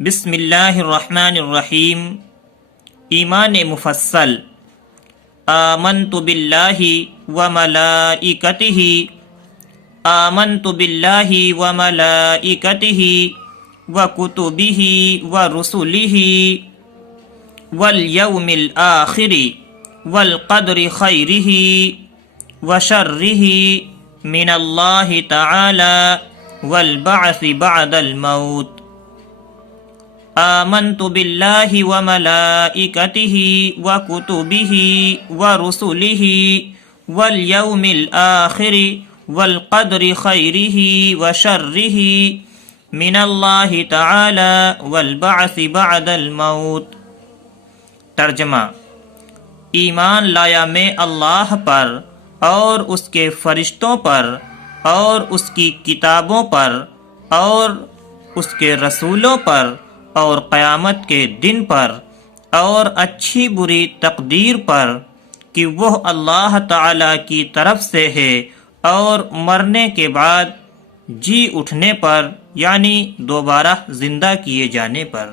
بسم اللہ الرحمن الرحیم۔ ایمان مفصل۔ آمنت باللہ وملائکتہ، آمنت باللہ وملائکتہ وکتبہ ورسلہ والیوم الآخر والقدر خیرہ وشرہ من اللہ تعالی والبعث بعد الموت۔ آمنت باللہ وملائکتہ وکتبہ ورسلہ والیوم الآخر والقدر خیرہ وشرہ من اللہ تعالی والبعث بعد الموت۔ ترجمہ: ایمان لایا میں اللہ پر اور اس کے فرشتوں پر اور اس کی کتابوں پر اور اس کے رسولوں پر اور قیامت کے دن پر اور اچھی بری تقدیر پر کہ وہ اللہ تعالی کی طرف سے ہے، اور مرنے کے بعد جی اٹھنے پر یعنی دوبارہ زندہ کیے جانے پر۔